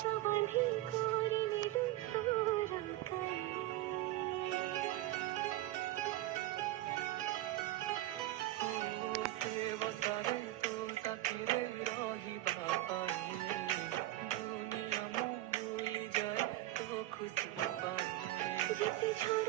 जवानी कोरिने तोरा काई से बसारे तो साथीरे रहिबा पाई दुनिया मु भूली जाए तो खुशी पाई गीत छोड़